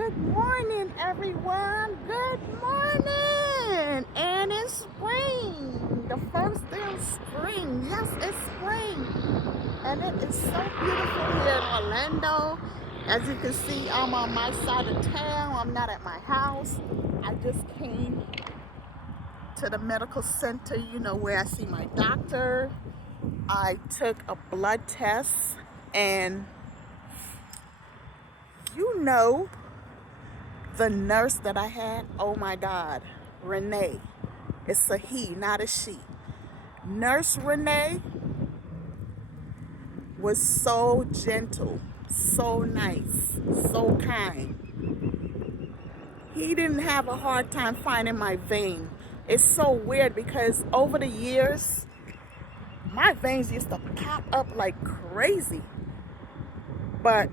Good morning, everyone. Good morning. And it's spring. The first day of spring. Yes, it's spring. And it is so beautiful here in Orlando. As you can see, I'm on my side of town. I'm not at my house. I just came to the medical center, where I see my doctor. I took a blood test, and you know, the nurse that I had, oh my God, Renee. It's a he, not a she. Nurse Renee was so gentle, so nice, so kind. He didn't have a hard time finding my vein. It's so weird because over the years, my veins used to pop up like crazy. But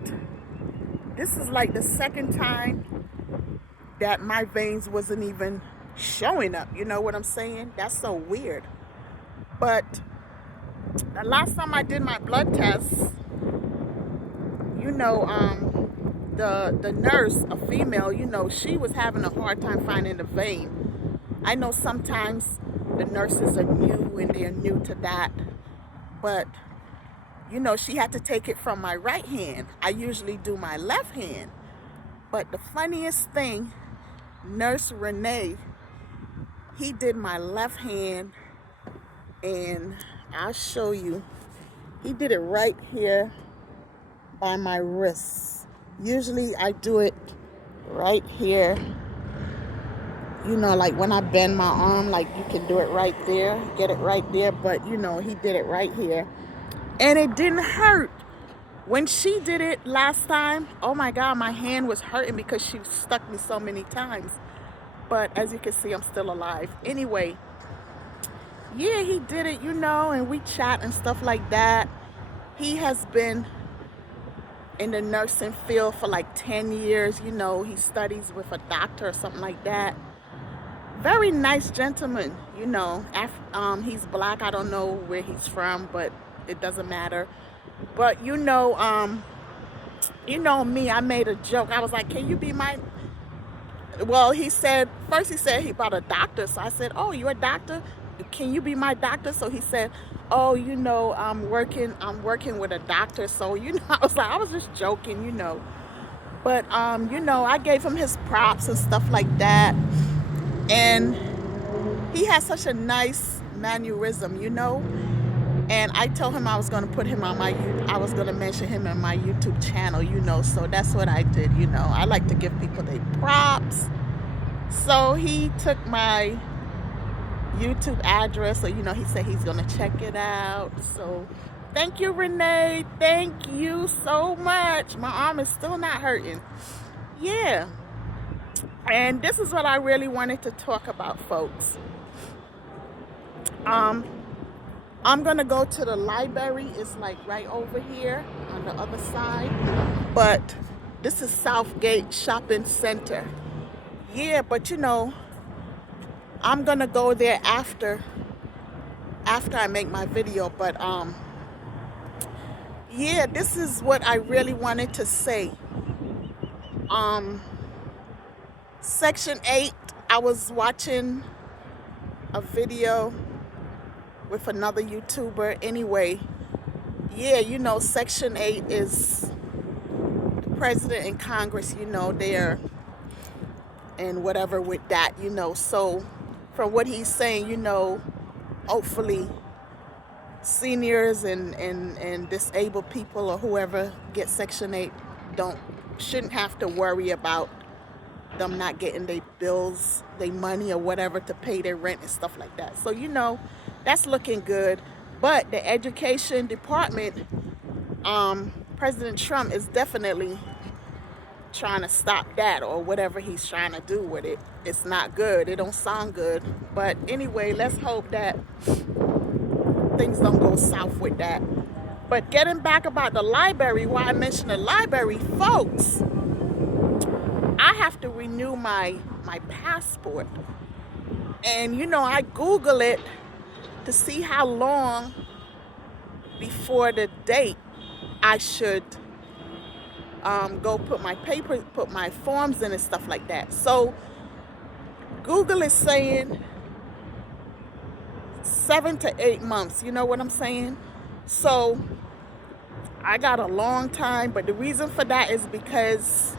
this is like the second time that my veins wasn't even showing up. You know what I'm saying? That's so weird. But the last time I did my blood test, the nurse, a female, she was having a hard time finding the vein. I know sometimes the nurses are new and they're new to that, but she had to take it from my right hand. I usually do my left hand. But the funniest thing, Nurse Renee, he did my left hand, and I'll show you. He did it right here by my wrist. Usually I do it right here. Like when I bend my arm, like you can do it right there, get it right there. But he did it right here. And it didn't hurt. When she did it last time, oh my God, my hand was hurting because she stuck me so many times. But as you can see, I'm still alive. Anyway, yeah, he did it, and we chat and stuff like that. He has been in the nursing field for like 10 years. He studies with a doctor or something like that. Very nice gentleman, he's black. I don't know where he's from, but it doesn't matter. But me, I made a joke. I was like, can you be my... Well, he said he brought a doctor. So I said, oh, you're a doctor? Can you be my doctor? So he said, oh, I'm working with a doctor. So, I was just joking, But, I gave him his props and stuff like that. And he has such a nice mannerism, And I told him I was going to put him on I was going to mention him in my YouTube channel, So that's what I did, I like to give people their props. So he took my YouTube address. So, he said he's going to check it out. So thank you, Renee. Thank you so much. My arm is still not hurting. Yeah. And this is what I really wanted to talk about, folks. I'm gonna go to the library. It's like right over here on the other side. But this is Southgate Shopping Center. Yeah, but I'm gonna go there after I make my video. But yeah, this is what I really wanted to say. Section 8, I was watching a video with another YouTuber. Anyway, yeah, Section 8 is the president and Congress, they're and whatever with that, So from what he's saying, hopefully seniors and disabled people or whoever get Section 8 shouldn't have to worry about them not getting their bills, their money or whatever to pay their rent and stuff like that. So, that's looking good. But the education department, President Trump is definitely trying to stop that or whatever he's trying to do with it. It's not good. It don't sound good. But anyway, let's hope that things don't go south with that. But getting back about the library, why I mentioned the library, folks, I have to renew my passport. And, I Google it to see how long before the date I should go put my paper, put my forms in and stuff like that. So Google is saying 7 to 8 months. You know what I'm saying? So I got a long time, but the reason for that is because,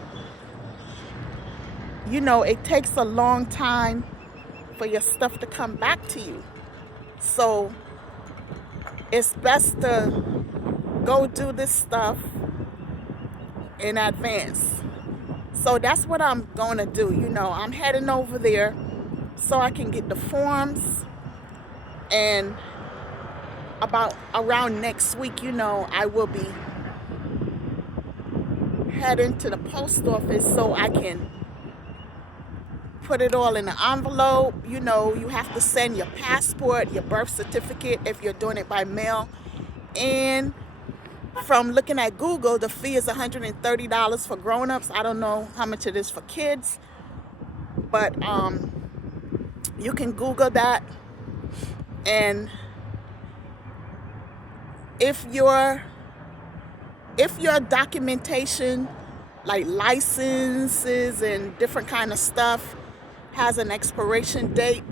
it takes a long time for your stuff to come back to you. So it's best to go do this stuff in advance. So that's what I'm going to do. I'm heading over there so I can get the forms, and around next week, I will be heading to the post office so I can put it all in an envelope. You have to send your passport, your birth certificate if you're doing it by mail. And from looking at Google, the fee is $130 for grown-ups. I don't know how much it is for kids, but you can Google that. And if your documentation, like licenses and different kind of stuff, has an expiration date,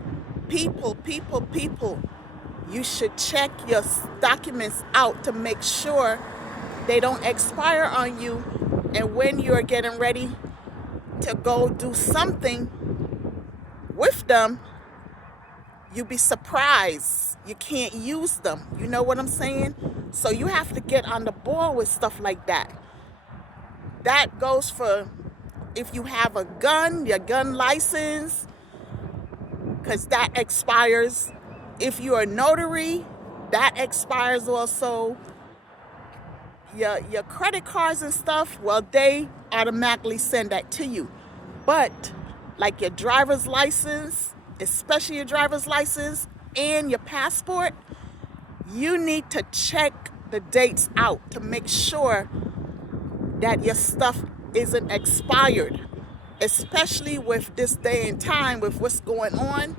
people, you should check your documents out to make sure they don't expire on you. And when you're getting ready to go do something with them, you'll be surprised you can't use them. You know what I'm saying? So you have to get on the ball with stuff like that. That goes for if you have a gun, your gun license, because that expires. If you're a notary, that expires also. Your credit cards and stuff, well, they automatically send that to you. But like your driver's license, especially your driver's license and your passport, you need to check the dates out to make sure that your stuff isn't expired. Especially with this day and time, with what's going on,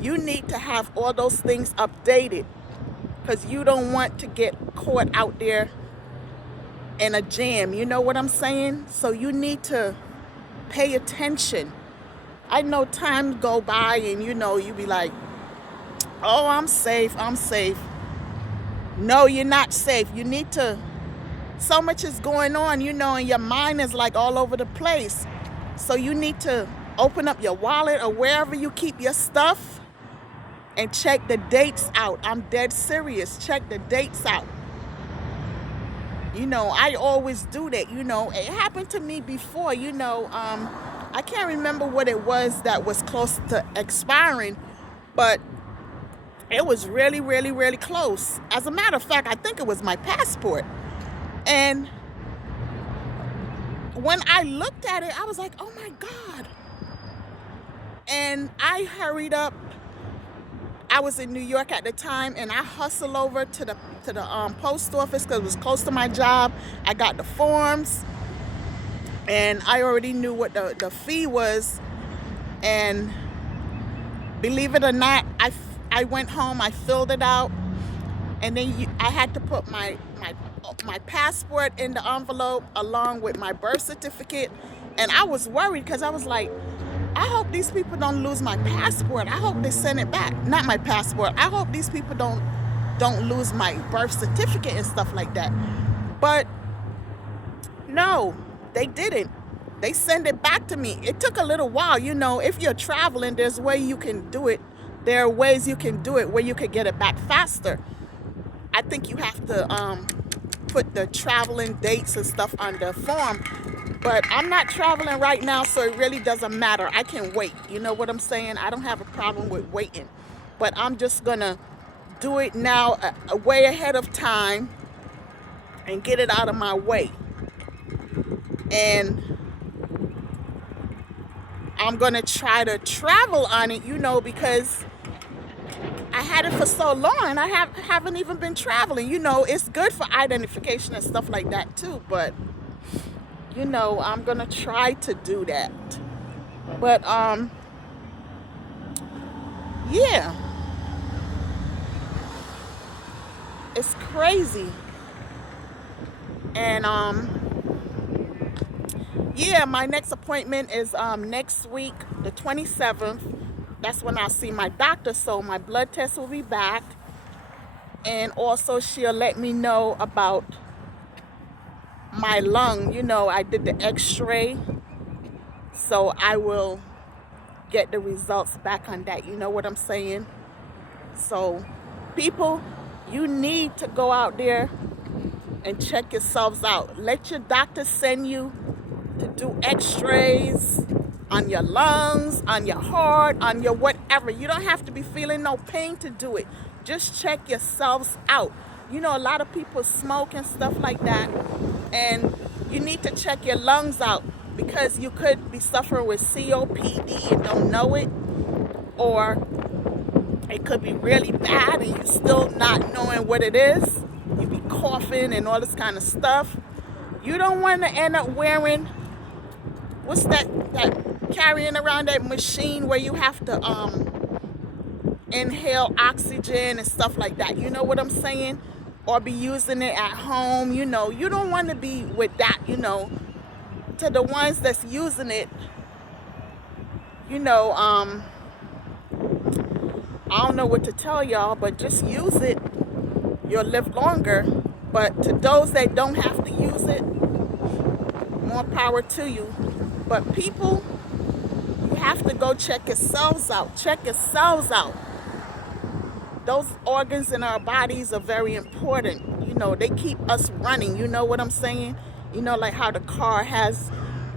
you need to have all those things updated, because you don't want to get caught out there in a jam. You know what I'm saying? So you need to pay attention. I know times go by and you be like, oh, I'm safe. No, you're not safe. You need to, so much is going on, and your mind is like all over the place. So you need to open up your wallet or wherever you keep your stuff and check the dates out. I'm dead serious. Check the dates out. I always do that. It happened to me before. I can't remember what it was that was close to expiring, but it was really, really, really close. As a matter of fact, I think it was my passport. And when I looked at it, I was like, oh my God. And I hurried up. I was in New York at the time, and I hustled over to the post office because it was close to my job. I got the forms, and I already knew what the fee was. And believe it or not, I went home, I filled it out, and then I had to put my passport in the envelope along with my birth certificate. And I was worried because I was like, I hope these people don't lose my passport. I hope they send it back. Not my passport. I hope these people don't lose my birth certificate and stuff like that. But no, they didn't. They send it back to me. It took a little while. If you're traveling, there's a way you can do it. There are ways you can do it where you can get it back faster. I think you have to put the traveling dates and stuff on the form. But I'm not traveling right now, so it really doesn't matter. I can wait. You know what I'm saying? I don't have a problem with waiting. But I'm just going to do it now way ahead of time and get it out of my way. And I'm going to try to travel on it, because I had it for so long and I haven't even been traveling. It's good for identification and stuff like that too. But, I'm going to try to do that. But, yeah. It's crazy. And, yeah, my next appointment is next week, the 27th. That's when I'll see my doctor. So my blood test will be back, and also she'll let me know about my lung. You know, I did the X-ray, so I will get the results back on that. You know what I'm saying? So, people, you need to go out there and check yourselves out. Let your doctor send you to do X-rays on your lungs, on your heart, on your whatever. You don't have to be feeling no pain to do it. Just check yourselves out. You know, a lot of people smoke and stuff like that, and you need to check your lungs out because you could be suffering with COPD and don't know it, or it could be really bad and you're still not knowing what it is. You be coughing and all this kind of stuff. You don't want to end up wearing, what's that carrying around that machine where you have to inhale oxygen and stuff like that. You know what I'm saying? Or be using it at home. You know, you don't want to be with that. You know, to the ones that's using it, you know, I don't know what to tell y'all, but just use it. You'll live longer. But to those that don't have to use it, more power to you. But people, you have to go check yourselves out. Check yourselves out. Those organs in our bodies are very important. You know, they keep us running. You know what I'm saying? You know, like how the car has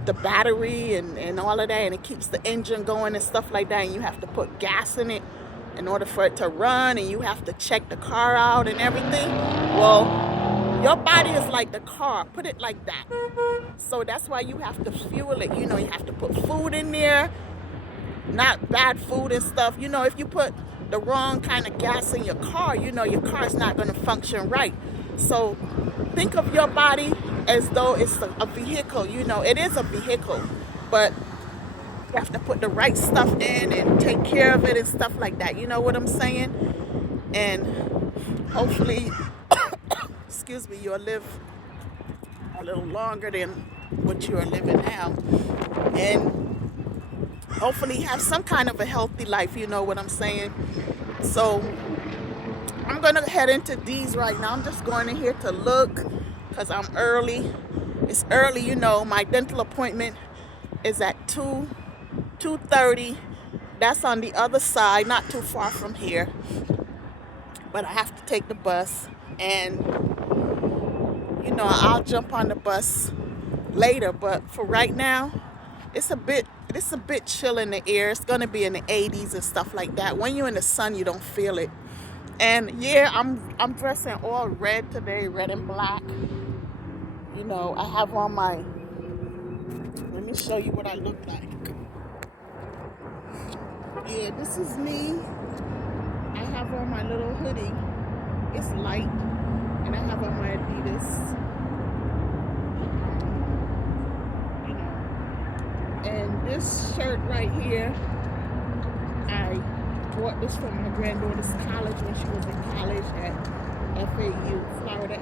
the battery and all of that, and it keeps the engine going and stuff like that, and you have to put gas in it in order for it to run, and you have to check the car out and everything. Well, your body is like the car. Put it like that. So that's why you have to fuel it. You know, you have to put food in there, not bad food and stuff. You know, if you put the wrong kind of gas in your car, you know, your car's not going to function right. So think of your body as though it's a vehicle. You know, it is a vehicle, but you have to put the right stuff in and take care of it and stuff like that. You know what I'm saying? And hopefully, excuse me, you'll live a little longer than what you are living now. And hopefully have some kind of a healthy life. You know what I'm saying? So I'm going to head into these right now. I'm just going in here to look because I'm early. It's early, you know. My dental appointment is at 2:30. That's on the other side, not too far from here. But I have to take the bus, and you know, I'll jump on the bus later. But for right now, it's a bit chill in the air. It's gonna be in the 80s and stuff like that. When you're in the sun, you don't feel it. And yeah, I'm dressing all red today, red and black. You know, I have on my, let me show you what I look like. Yeah, this is me. I have on my little hoodie. It's light. And I have on my Adidas. You know. And this shirt right here, I bought this from my granddaughter's college when she was in college at FAU, Florida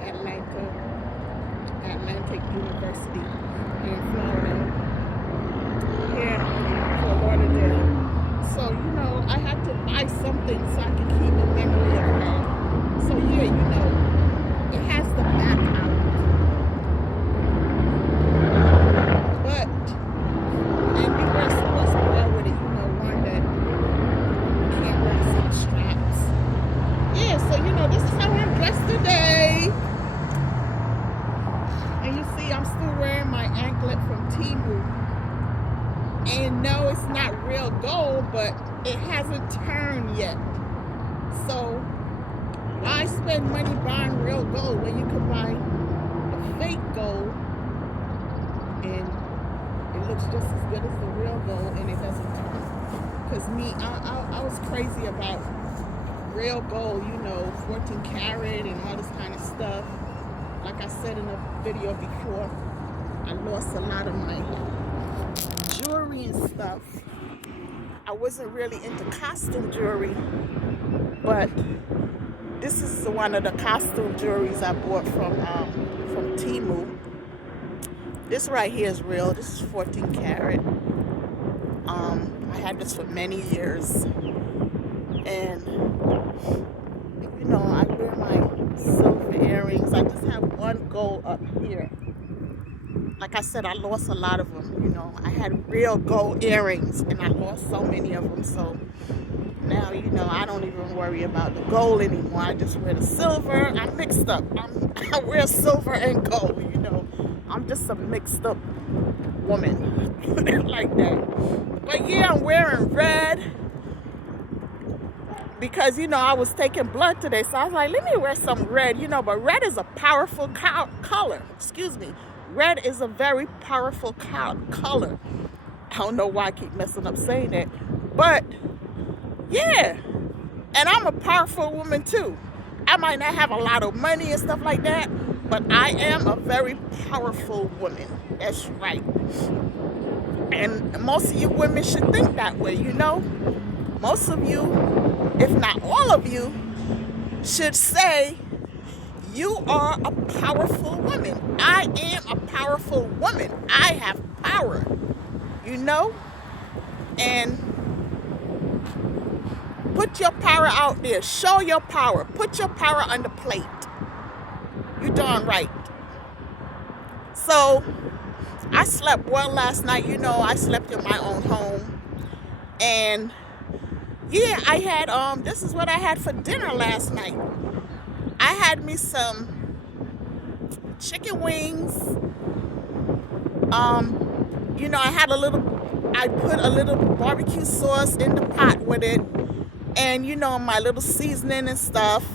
Atlantic University in Florida, here in Fort Lauderdale. So, you know, I had to buy something so I could keep a memory of her. So, yeah, you know, it has the back out. But, and you wear sports bra with it, you know, one that you can't really see the straps. Yeah, so, you know, this is how I'm dressed today. And you see, I'm still wearing my anklet from Temu. And no, it's not real gold, but it hasn't turned yet. So why spend money buying real gold when you can buy the fake gold and it looks just as good as the real gold and it doesn't turn? Because me, I was crazy about real gold, you know, 14 karat and all this kind of stuff. Like I said in a video before, I lost a lot of my jewelry and stuff. I wasn't really into costume jewelry, but this is one of the costume jewelries I bought from Temu. This right here is real. This is 14 karat. I had this for many years, and I wear my silver earrings. I just have one gold up here. Like I said, I lost a lot of them. I had real gold earrings, and I lost so many of them. So now, I don't even worry about the gold anymore. I just wear the silver. I'm mixed up. I wear silver and gold. I'm just a mixed up woman. Put it like that. But yeah, I'm wearing red because I was taking blood today, so I was like, let me wear some red. But red is a powerful color. Excuse me. Red is a very powerful color. I don't know why I keep messing up saying that, but yeah. And I'm a powerful woman too. I might not have a lot of money and stuff like that, but I am a very powerful woman. That's right. And most of you women should think that way, Most of you, if not all of you, should say, you are a powerful woman. I am a powerful woman. I have power, And put your power out there. Show your power. Put your power on the plate. You darn right. So, I slept well last night. I slept in my own home. And yeah, I had, this is what I had for dinner last night. I had me some chicken wings. I put a little barbecue sauce in the pot with it. And, my little seasoning and stuff.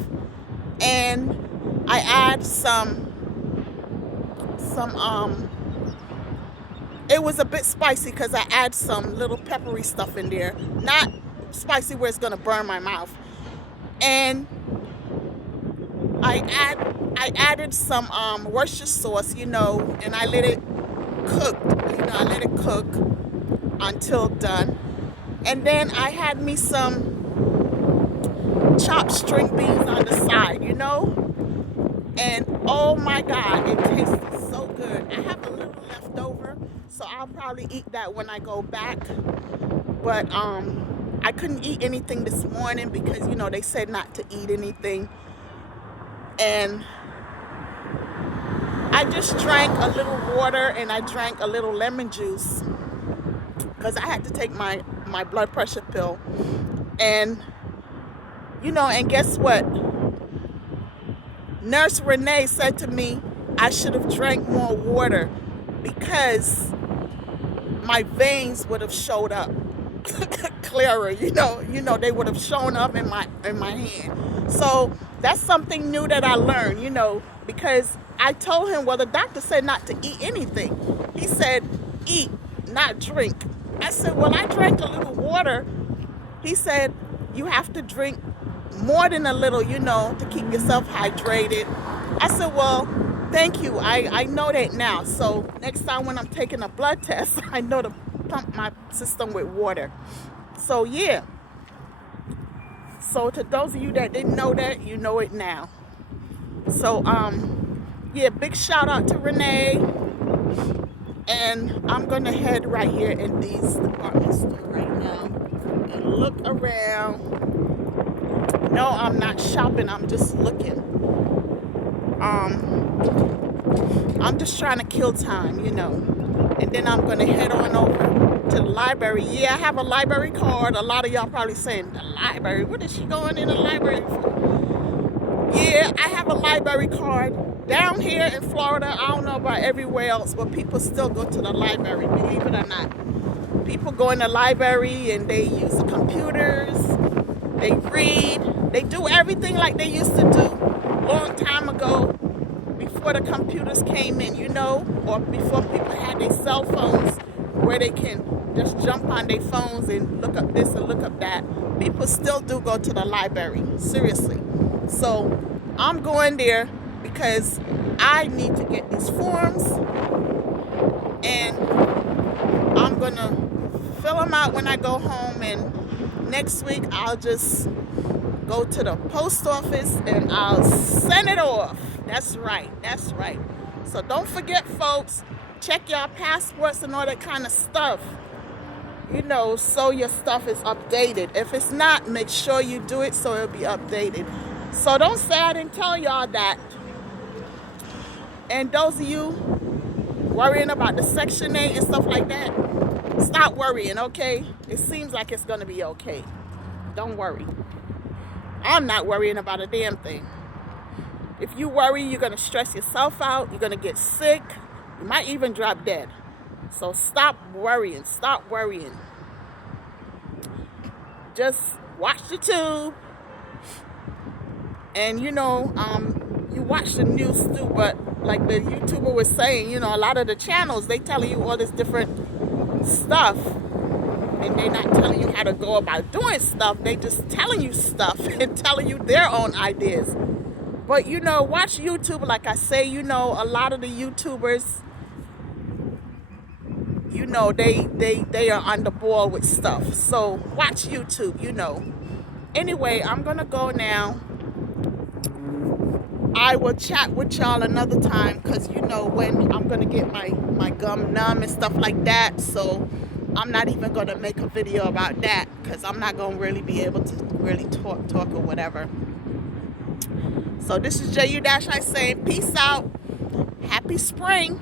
And I add it was a bit spicy because I add some little peppery stuff in there. Not spicy where it's going to burn my mouth. And I added some Worcestershire sauce, and I let it cook. I let it cook until done. And then I had me some chopped string beans on the side, And oh my God, it tasted so good. I have a little left over, so I'll probably eat that when I go back. But I couldn't eat anything this morning because, they said not to eat anything. And I just drank a little water and I drank a little lemon juice because I had to take my blood pressure pill. And, and guess what? Nurse Renee said to me I should have drank more water because my veins would have showed up clearer, they would have shown up in my hand. So that's something new that I learned, because I told him, well, the doctor said not to eat anything. He said, eat, not drink. I said, well, I drank a little water. He said, you have to drink more than a little, to keep yourself hydrated. I said, well, thank you. I know that now. So next time when I'm taking a blood test, I know to pump my system with water. So yeah. So to those of you that didn't know that, you know it now. So yeah, big shout out to Renee. And I'm gonna head right here in these department store right now and look around. No, I'm not shopping, I'm just looking. I'm just trying to kill time, And then I'm gonna head on over to the library. Yeah, I have a library card. A lot of y'all probably saying, the library? What is she going in the library for? Yeah, I have a library card. Down here in Florida, I don't know about everywhere else, but people still go to the library, believe it or not. People go in the library and they use the computers, they read, they do everything like they used to do long time ago before the computers came in, or before people had their cell phones where they can just jump on their phones and look up this and look up that. People still do go to the library, seriously. So I'm going there because I need to get these forms and I'm gonna fill them out when I go home, and next week I'll just go to the post office and I'll send it off. That's right. So don't forget, folks, Check your passports and all that kind of stuff. You know, so your stuff is updated. If it's not, make sure you do it so it'll be updated. So don't say I didn't tell y'all that. And those of you worrying about the Section 8 and stuff like that, stop worrying, okay? It seems like it's going to be okay. Don't worry. I'm not worrying about a damn thing. If you worry, you're going to stress yourself out. You're going to get sick. You might even drop dead. So stop worrying. Stop worrying. Just watch the tube. And, you know, you watch the news too, but like the YouTuber was saying, you know, a lot of the channels, they tell you all this different stuff. And they're not telling you how to go about doing stuff. They just telling you stuff and telling you their own ideas. But, you know, watch YouTube. Like I say, you know, a lot of the YouTubers, you know, they are on the ball with stuff. So watch YouTube, you know. Anyway, I'm going to go now. I will chat with y'all another time because, you know, when I'm going to get my gum numb and stuff like that. So I'm not even going to make a video about that because I'm not going to really be able to really talk or whatever. So this is JU-I saying peace out. Happy spring.